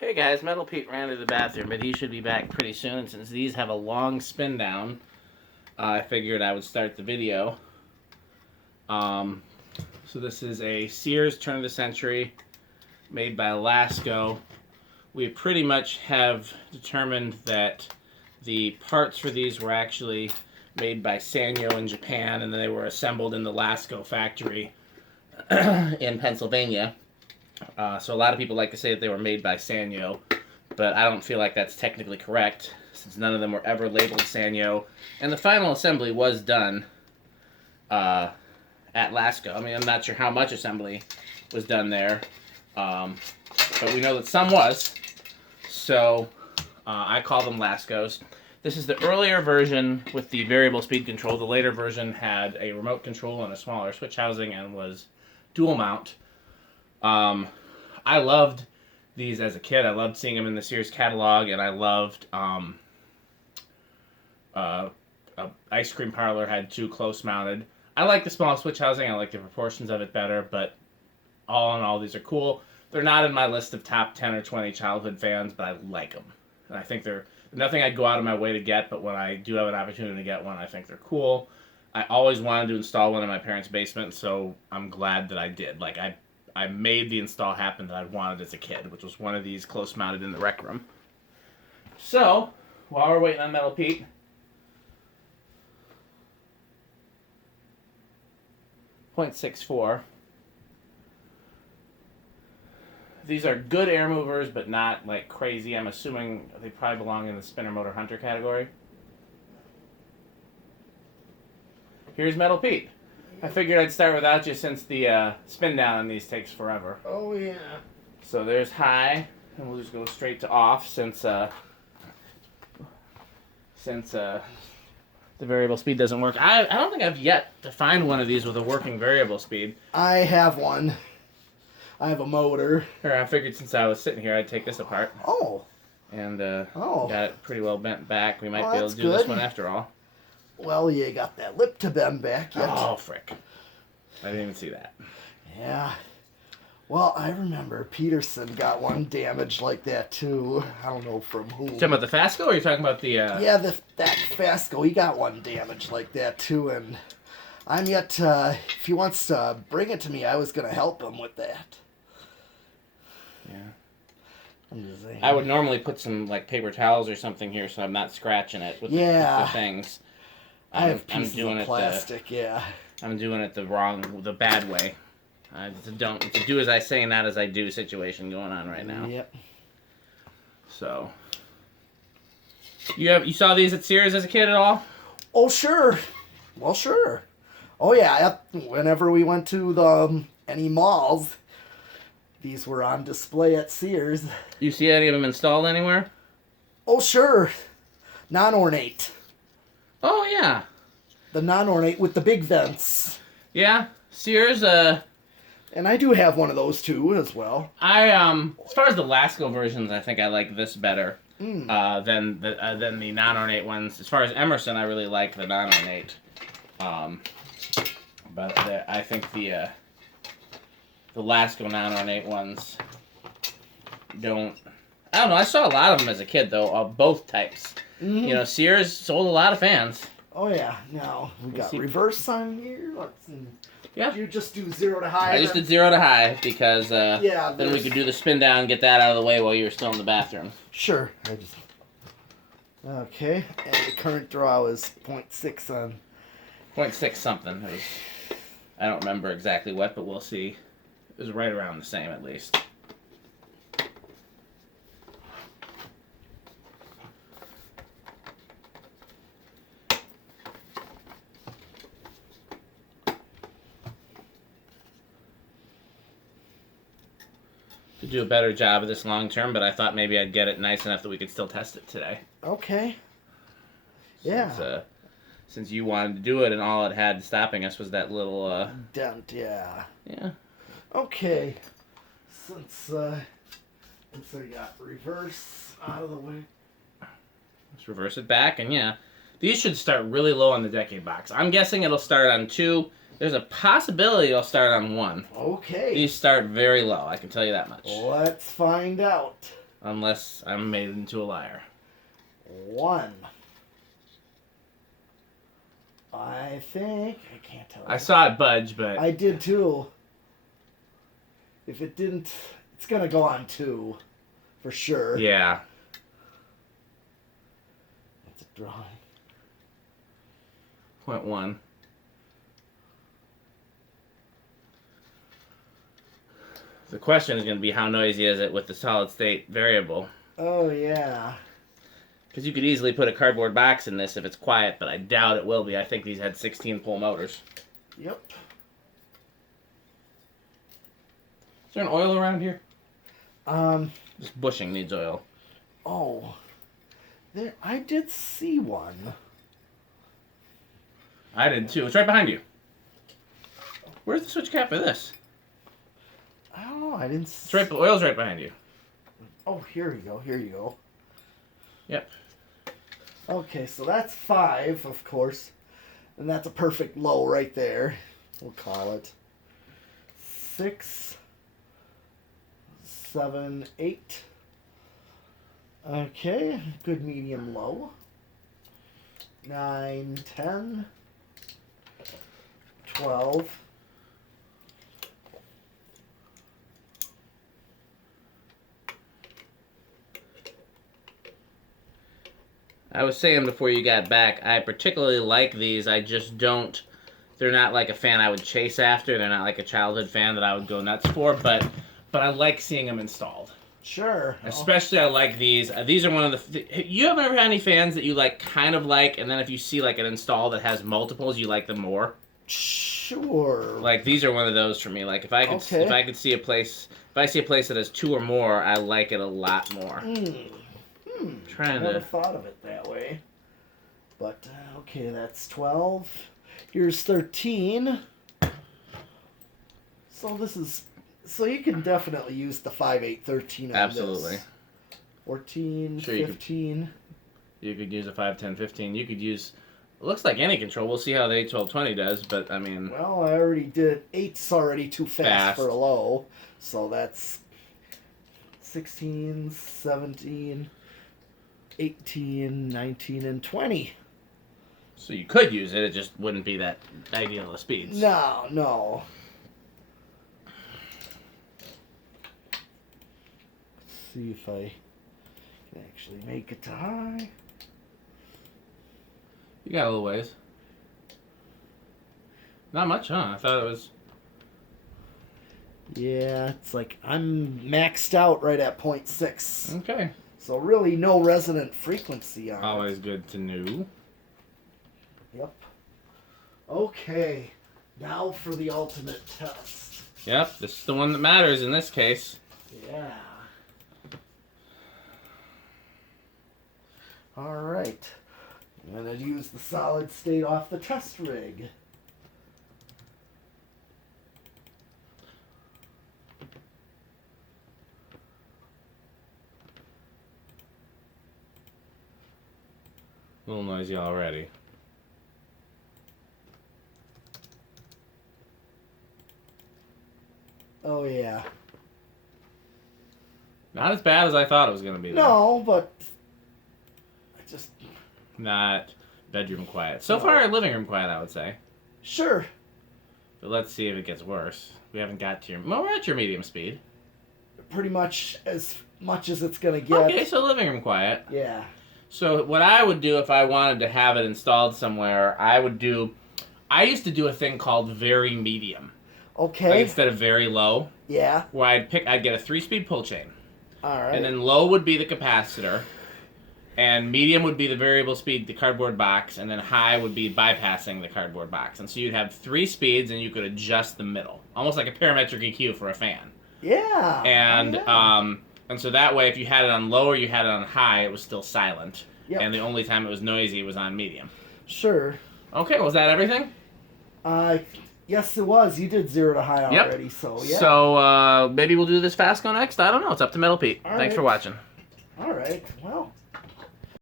Hey guys, Metal Pete ran to the bathroom, but he should be back pretty soon. And since these have a long spin down, I figured I would start the video. So this is a Sears turn of the century made by Lasko. We pretty much have determined that the parts for these were actually made by Sanyo in Japan, and then they were assembled in the Lasko factory in Pennsylvania. So a lot of people like to say that they were made by Sanyo, but I don't feel like that's technically correct, since none of them were ever labeled Sanyo. And the final assembly was done at Lasko. I mean, I'm not sure how much assembly was done there, but we know that some was. So I call them Laskos. This is the earlier version with the variable speed control. The later version had a remote control and a smaller switch housing and was dual mount. I loved these as a kid. I loved seeing them in the Sears catalog, and I loved Ice Cream Parlor had two close mounted. I like the small switch housing. I like the proportions of it better, but all in all, these are cool. They're not in my list of top 10 or 20 childhood fans, but I like them. And I think they're nothing I'd go out of my way to get, but when I do have an opportunity to get one, I think they're cool. I always wanted to install one in my parents' basement, so I'm glad that I did. Like, I made the install happen that I wanted as a kid, which was one of these close mounted in the rec room. So, while we're waiting on Metal Pete, .64. These are good air movers, but not like crazy. I'm assuming they probably belong in the spinner motor hunter category. Here's Metal Pete. I figured I'd start without you since the spin down on these takes forever. Oh yeah. So there's high, and we'll just go straight to off since the variable speed doesn't work. I don't think I've yet to find one of these with a working variable speed. I have one. I have a motor. Here, I figured since I was sitting here, I'd take this apart. Oh. And got it pretty well bent back. We might be able to do good. this one after all. Well, you got that lip to bend back yet. Oh, frick. I didn't even see that. Yeah. Well, I remember Peterson got one damaged like that, too. I don't know from who. You talking about the Fasco, or are you talking about the... Yeah, that Fasco, he got one damaged like that, too, and I'm yet, if he wants to bring it to me, I was going to help him with that. Yeah. I'm just saying. I would normally put some, like, paper towels or something here so I'm not scratching it with the things. I have pieces of plastic, yeah. I'm doing it the bad way. It's a do as I say, not as I do situation going on right now. Yep. So, you saw these at Sears as a kid at all? Oh, sure. Well, sure. Oh, yeah. Whenever we went to any malls, these were on display at Sears. You see any of them installed anywhere? Oh, sure. Non-ornate. Oh, yeah. The non-ornate with the big vents. Yeah. Sears, And I do have one of those, too, as well. as far as the Lasko versions, I think I like this better than the non-ornate ones. As far as Emerson, I really like the non-ornate. But I think the Lasko non-ornate ones don't... I don't know, I saw a lot of them as a kid, though, of both types. Mm-hmm. You know, Sears sold a lot of fans. Oh, yeah. Now, we got reverse on here. Let's see. Yeah. You just do 0 to high. I just did 0 to high because then we could do the spin down and get that out of the way while you were still in the bathroom. Sure. Okay. And the current draw is 0.6 on. 0.6 something. I don't remember exactly what, but we'll see. It was right around the same at least. To do a better job of this long term, but I thought maybe I'd get it nice enough that we could still test it today. Okay. Yeah. Since you wanted to do it and all it had stopping us was that little dent, yeah. Yeah. Okay. Since I got reverse out of the way. Let's reverse it back, and yeah. These should start really low on the decade box. I'm guessing it'll start on 2. There's a possibility it'll start on 1. Okay. These start very low, I can tell you that much. Let's find out. Unless I'm made into a liar. 1. I think I can't tell. I saw it budge, but I did too. If it didn't, it's gonna go on 2, for sure. yeah. It's a drawing. 0.1. The question is going to be how noisy is it with the solid state variable? Oh yeah. Because you could easily put a cardboard box in this if it's quiet, but I doubt it will be. I think these had 16-pole motors. Yep. Is there an oil around here? This bushing needs oil. Oh, there. I did see one. I did too. It's right behind you. Where's the switch cap for this? I don't know. I didn't. It's right. Oil's right behind you. Oh, here you go. Here you go. Yep. Okay, so that's 5, of course, and that's a perfect low right there. We'll call it 6, 7, 8. Okay, good medium low. 9, 10, 12. I was saying before you got back, I particularly like these. I just don't. They're not like a fan I would chase after. They're not like a childhood fan that I would go nuts for. But I like seeing them installed. Sure. Especially I like these. These are one of the. You have ever had any fans that you like, kind of like, and then if you see like an install that has multiples, you like them more? Sure. Like these are one of those for me. Like if I could see a place, if I see a place that has 2 or more, I like it a lot more. I never thought of it that way. But, okay, that's 12. Here's 13. So this is... So you can definitely use the 5, 8, 13 on Absolutely. this. 14, Sure 15. You could use a 5, 10, 15. You could use... It looks like any control. We'll see how the 8, 12, 20 does, but, I mean... Well, I already did... 8's already too fast for a low. So that's 16, 17... 18, 19, and 20. So you could use it, it just wouldn't be that ideal of speeds. No. Let's see if I can actually make it to high. You got a little ways. Not much, huh? I thought it was... Yeah, it's like I'm maxed out right at 0.6. Okay. So really no resonant frequency on Always it. good to know. Yep. Okay. Now for the ultimate test. Yep, this is the one that matters in this case. Yeah. Alright. I'm going to use the solid state off the test rig. A little noisy already. Oh, yeah. Not as bad as I thought it was going to be, though. No, but I just... Not bedroom quiet. So far, living room quiet, I would say. Sure. But let's see if it gets worse. We haven't got to your... Well, we're at your medium speed. Pretty much as it's going to get. Okay, so living room quiet. Yeah. So what I would do if I wanted to have it installed somewhere, I used to do a thing called very medium. Okay. Like instead of very low. Yeah. Where I'd get a 3-speed pull chain. All right. And then low would be the capacitor. And medium would be the variable speed, the cardboard box. And then high would be bypassing the cardboard box. And so you'd have 3 speeds and you could adjust the middle. Almost like a parametric EQ for a fan. Yeah. And so that way, if you had it on low or you had it on high, it was still silent. Yep. And the only time it was noisy was on medium. Sure. Okay, was that everything? Yes, it was. You did 0 to high already, Yep. so yeah. So maybe we'll do this Fastco next. I don't know. It's up to Metal Pete. All Thanks right. for watching. All right. Well,